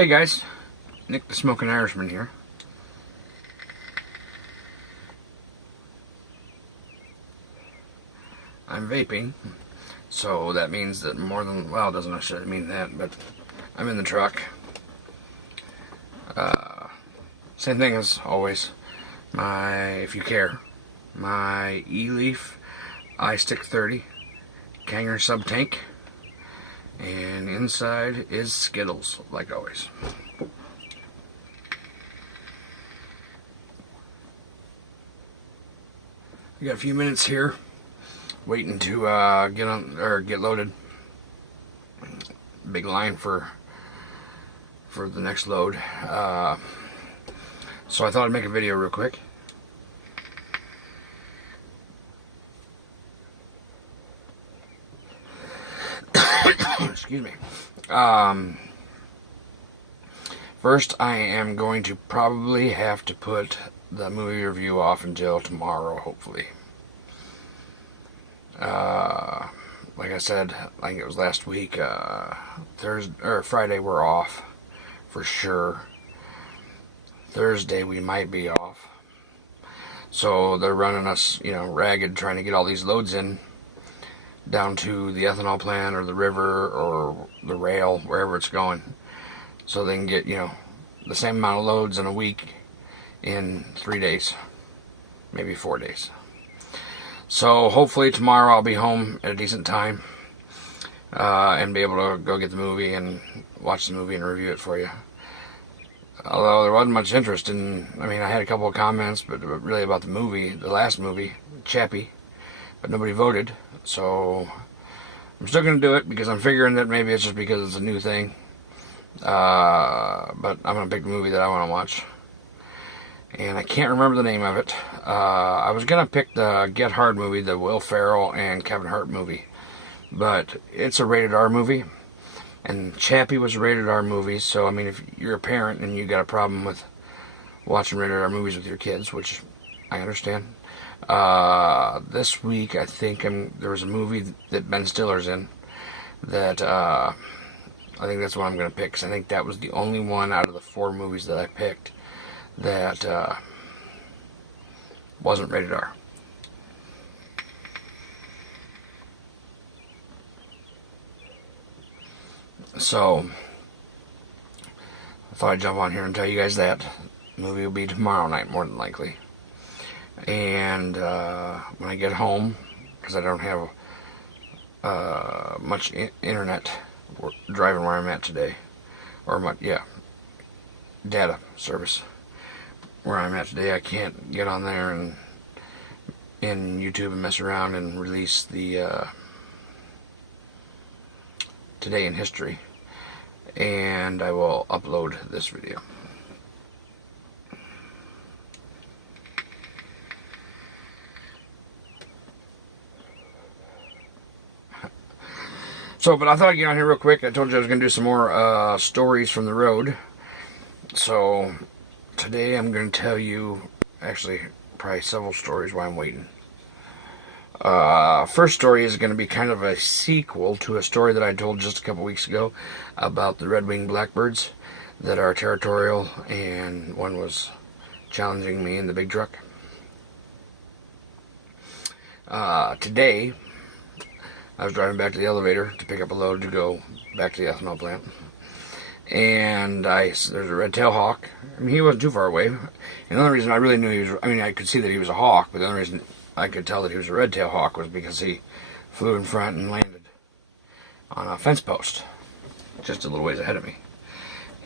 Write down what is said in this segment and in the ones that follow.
Hey guys, Nick the Smoking Irishman here. I'm vaping, so that means that more than, well, it doesn't necessarily mean that, but I'm in the truck. Same thing as always, if you care, my E-Leaf iStick 30 Kanger sub tank, and inside is Skittles, like always. We got a few minutes here, waiting to get loaded. Big line for the next load. So I thought I'd make a video real quick. Excuse me. First, I am going to probably have to put the movie review off until tomorrow, hopefully. Like I said, I think it was last week, Thursday or Friday we're off for sure. Thursday we might be off. So they're running us, ragged, trying to get all these loads in down to the ethanol plant or the river or the rail, wherever it's going, so they can get, the same amount of loads in a week in 3 days, maybe 4 days. So hopefully tomorrow I'll be home at a decent time and be able to go get the movie and watch the movie and review it for you. Although there wasn't much interest in, I had a couple of comments, but really about the movie, the last movie, Chappie, but nobody voted. So I'm still going to do it because I'm figuring that maybe it's just because it's a new thing. But I'm going to pick the movie that I want to watch. And I can't remember the name of it. I was going to pick the Get Hard movie, the Will Ferrell and Kevin Hart movie. But it's a rated R movie. And Chappie was a rated R movie. So, if you're a parent and you got a problem with watching rated R movies with your kids, which I understand. This week, I think there was a movie that Ben Stiller's in that I think that's what I'm going to pick, because I think that was the only one out of the 4 movies that I picked that wasn't rated R. So I thought I'd jump on here and tell you guys that the movie will be tomorrow night, more than likely. And when I get home, because I don't have much internet driving where I'm at today, or data service where I'm at today, I can't get on there and in YouTube and mess around and release the Today in History, and I will upload this video. But I thought I'd get on here real quick. I told you I was going to do some more stories from the road. So today I'm going to tell you, actually, probably several stories while I'm waiting. First story is going to be kind of a sequel to a story that I told just a couple weeks ago about the RedWinged Blackbirds that are territorial, and one was challenging me in the big truck. Today, I was driving back to the elevator to pick up a load to go back to the ethanol plant. And there's a red-tailed hawk. He wasn't too far away. And the only reason I really knew he was, I could see that he was a hawk, but the only reason I could tell that he was a red-tailed hawk was because he flew in front and landed on a fence post just a little ways ahead of me.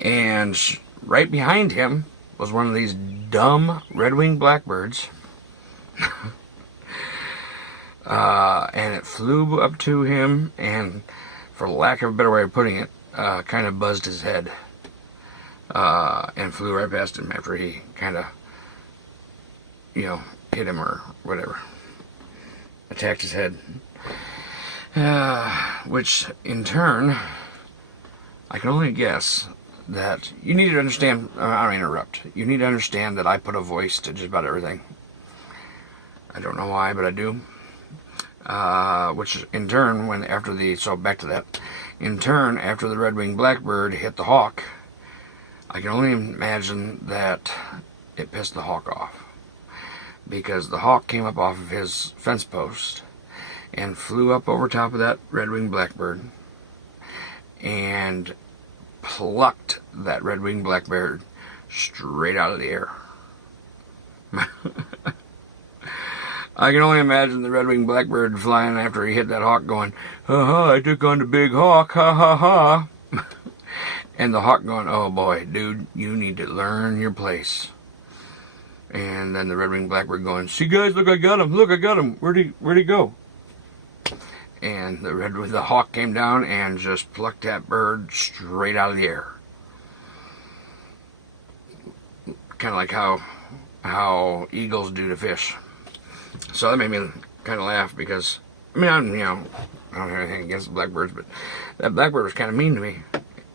And right behind him was one of these dumb red-winged blackbirds. And it flew up to him, and for lack of a better way of putting it, kind of buzzed his head, and flew right past him after he kind of, hit him or whatever, attacked his head, which in turn, I can only guess that you need to understand, I don't interrupt, you need to understand that I put a voice to just about everything. I don't know why, but I do. Which in turn, so back to that, in turn, after the red-winged blackbird hit the hawk, I can only imagine that it pissed the hawk off, because the hawk came up off of his fence post and flew up over top of that red-winged blackbird and plucked that red-winged blackbird straight out of the air. I can only imagine the red-winged blackbird flying after he hit that hawk going, "Ha ha, I took on the big hawk, ha ha ha." And the hawk going, "Oh boy, dude, you need to learn your place." And then the red-winged blackbird going, "See guys, look, I got him, look, I got him, where'd he go?" And the hawk came down and just plucked that bird straight out of the air. Kind of like how eagles do to fish. So that made me kind of laugh, because, I mean, I don't have anything against the blackbirds, but that blackbird was kind of mean to me.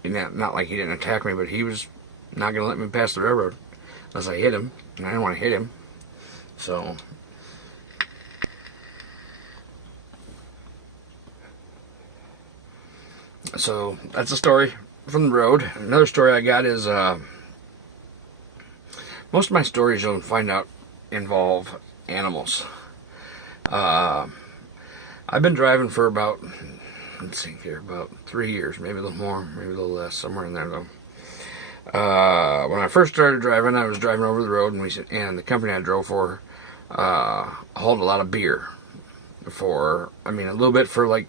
Not like he didn't attack me, but he was not going to let me pass the railroad unless I hit him, and I didn't want to hit him. So that's a story from the road. Another story I got is most of my stories you'll find out involve animals. I've been driving for about, let's see here, about 3 years, maybe a little more, maybe a little less, somewhere in there though. When I first started driving, I was driving over the road, and the company I drove for hauled a lot of beer a little bit for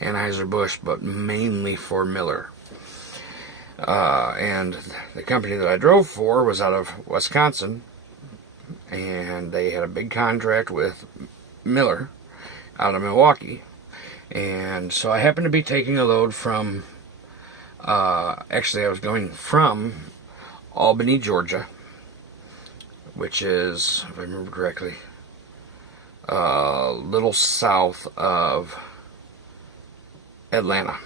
Anheuser-Busch, but mainly for Miller. And the company that I drove for was out of Wisconsin, and they had a big contract with Miller out of Milwaukee. And so I happened to be taking a load from, actually I was going from Albany, Georgia, which is, if I remember correctly, a little south of Atlanta.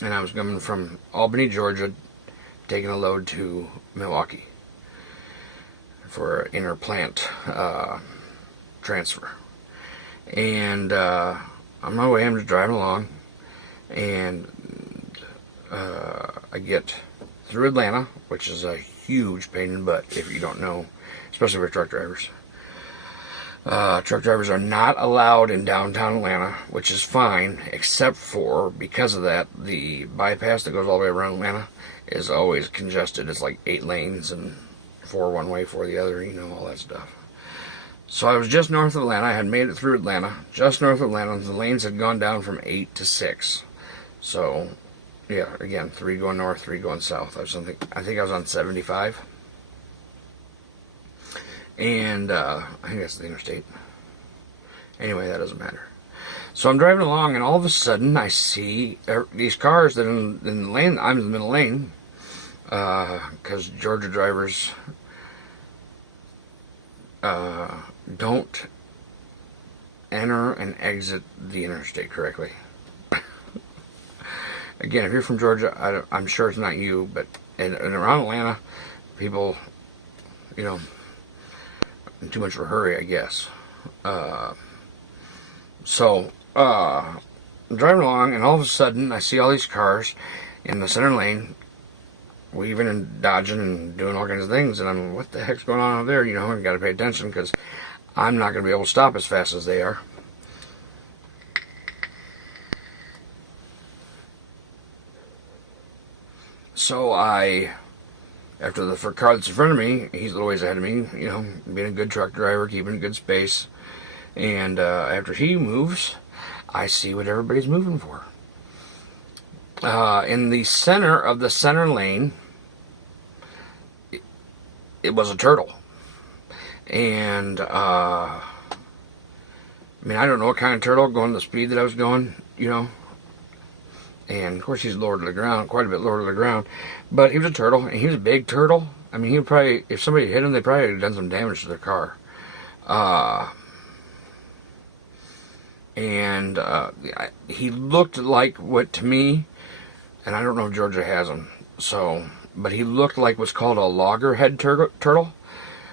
And I was coming from Albany, Georgia, taking a load to Milwaukee for interplant transfer. And on my way, I'm just driving along, and I get through Atlanta, which is a huge pain in the butt if you don't know, especially for truck drivers. Truck drivers are not allowed in downtown Atlanta, which is fine, except for, because of that, the bypass that goes all the way around Atlanta is always congested. It's like 8 lanes and 4 one way, 4 the other, all that stuff. So I was just north of Atlanta. I had made it through Atlanta, just north of Atlanta. The lanes had gone down from 8 to 6. So, yeah, again, 3 going north, 3 going south. I think I was on 75. And I think that's the interstate. Anyway, that doesn't matter. So I'm driving along, and all of a sudden I see these cars that in the lane. I'm in the middle lane, because Georgia drivers don't enter and exit the interstate correctly. Again, if you're from Georgia, I'm sure it's not you, but and around Atlanta, people, in too much of a hurry, I guess. So I'm driving along, and all of a sudden I see all these cars in the center lane, weaving and dodging and doing all kinds of things, and I'm, what the heck's going on over there? I got to pay attention, because I'm not going to be able to stop as fast as they are. So after the car that's in front of me, he's a little ways ahead of me, being a good truck driver, keeping a good space. And after he moves, I see what everybody's moving for. In the center of the center lane, it was a turtle. And, I don't know what kind of turtle, going the speed that I was going, And, of course, he's lower to the ground, quite a bit lower to the ground. But he was a turtle, and he was a big turtle. He would probably, if somebody hit him, they probably would have done some damage to their car. He looked like what, to me, and I don't know if Georgia has them, but he looked like what's called a loggerhead turtle.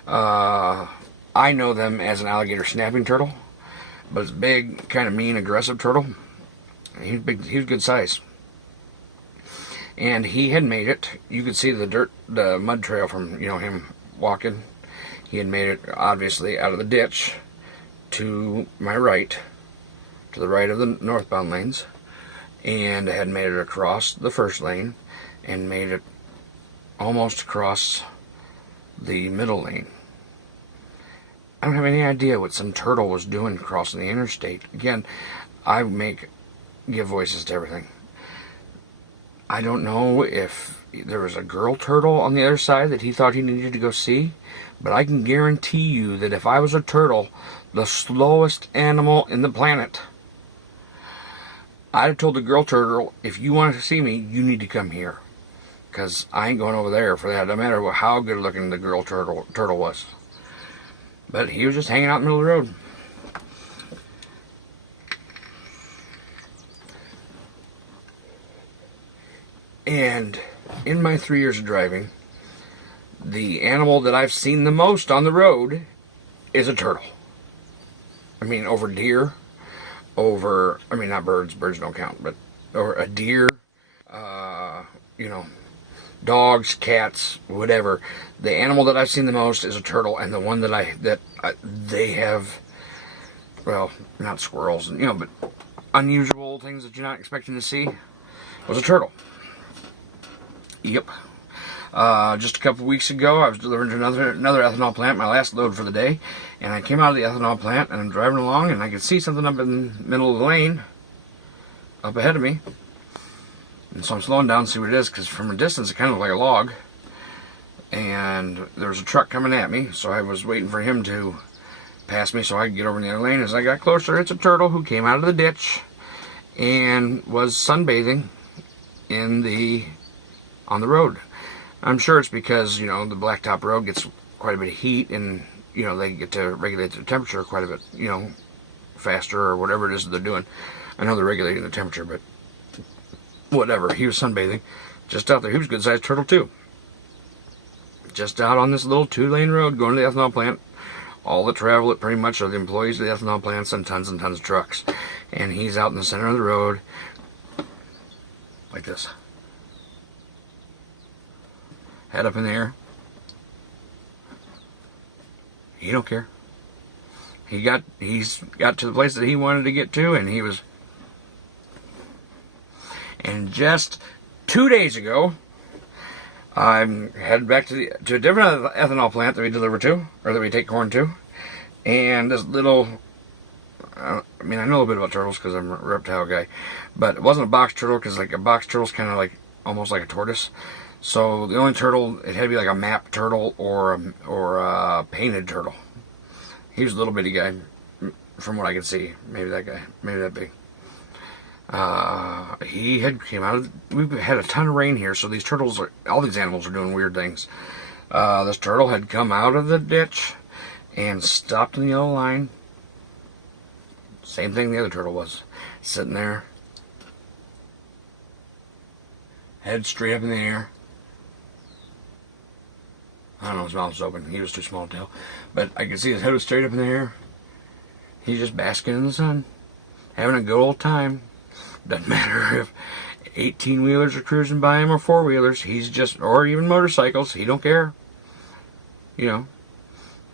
I know them as an alligator snapping turtle, but it's a big, kind of mean, aggressive turtle. He was big. He was good size. and he had made it. You could see the mud trail from him walking. He had made it obviously out of the ditch to my right, to the right of the northbound lanes, and had made it across the first lane and made it almost across the middle lane. I don't have any idea what some turtle was doing crossing the interstate. Again, I give voices to everything. I don't know if there was a girl turtle on the other side that he thought he needed to go see, but I can guarantee you that if I was a turtle, the slowest animal in the planet, I'd have told the girl turtle, if you want to see me, you need to come here. Because I ain't going over there for that, no matter how good looking the girl turtle was. But he was just hanging out in the middle of the road. And in my 3 years of driving, the animal that I've seen the most on the road is a turtle. I mean, over deer, not birds don't count, but over a deer, dogs, cats, whatever. The animal that I've seen the most is a turtle, and the one that they have, well, not squirrels, but unusual things that you're not expecting to see, was a turtle. Yep. Just a couple weeks ago, I was delivering to another ethanol plant, my last load for the day, and I came out of the ethanol plant, and I'm driving along, and I could see something up in the middle of the lane, up ahead of me. And so I'm slowing down to see what it is, because from a distance it kind of looked like a log. And there was a truck coming at me, so I was waiting for him to pass me so I could get over in the other lane. As I got closer, it's a turtle who came out of the ditch and was sunbathing on the road. I'm sure it's because, the blacktop road gets quite a bit of heat, and, they get to regulate the temperature quite a bit, faster or whatever it is that they're doing. I know they're regulating the temperature, but whatever. He was sunbathing just out there. He was a good-sized turtle, too. Just out on this little 2-lane road going to the ethanol plant. All that travel it pretty much are the employees of the ethanol plants and tons of trucks. And he's out in the center of the road like this. Head up in the air. He don't care. He's got to the place that he wanted to get to, and he was. And just 2 days ago, I'm headed back to a different ethanol plant that we deliver to, or that we take corn to, and this little. I know a little bit about turtles because I'm a reptile guy, but it wasn't a box turtle, because like a box turtle's kind of like almost like a tortoise. So the only turtle, it had to be like a map turtle or a painted turtle. He was a little bitty guy, from what I could see. Maybe that guy, maybe that big. He had came out of. We've had a ton of rain here, so all these animals are doing weird things. This turtle had come out of the ditch and stopped in the yellow line. Same thing the other turtle was, sitting there, head straight up in the air. I don't know, his mouth was open. He was too small to tell. But I could see his head was straight up in the air. He's just basking in the sun, having a good old time. Doesn't matter if 18-wheelers are cruising by him or 4-wheelers. Or even motorcycles. He don't care. It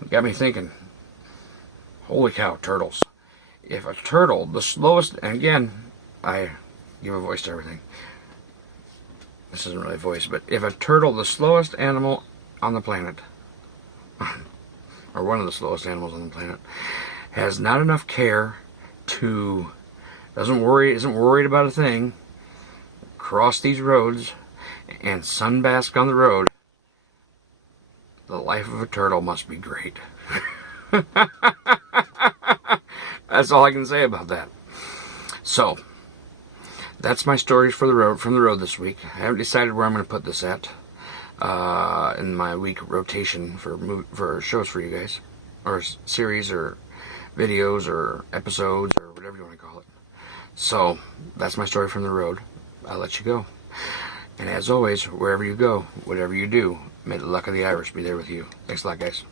got me thinking, holy cow, turtles. If a turtle, the slowest, and again, I give a voice to everything. This isn't really a voice, but if a turtle, the slowest animal on the planet, or one of the slowest animals on the planet, has not enough care to, isn't worried about a thing, cross these roads and sunbask on the road, the life of a turtle must be great. That's all I can say about that. So, that's my stories from the road this week. I haven't decided where I'm going to put this at in my week rotation for shows for you guys, or series, or videos, or episodes, or whatever you want to call it. So, that's my story from the road. I'll let you go. And as always, wherever you go, whatever you do, may the luck of the Irish be there with you. Thanks a lot, guys.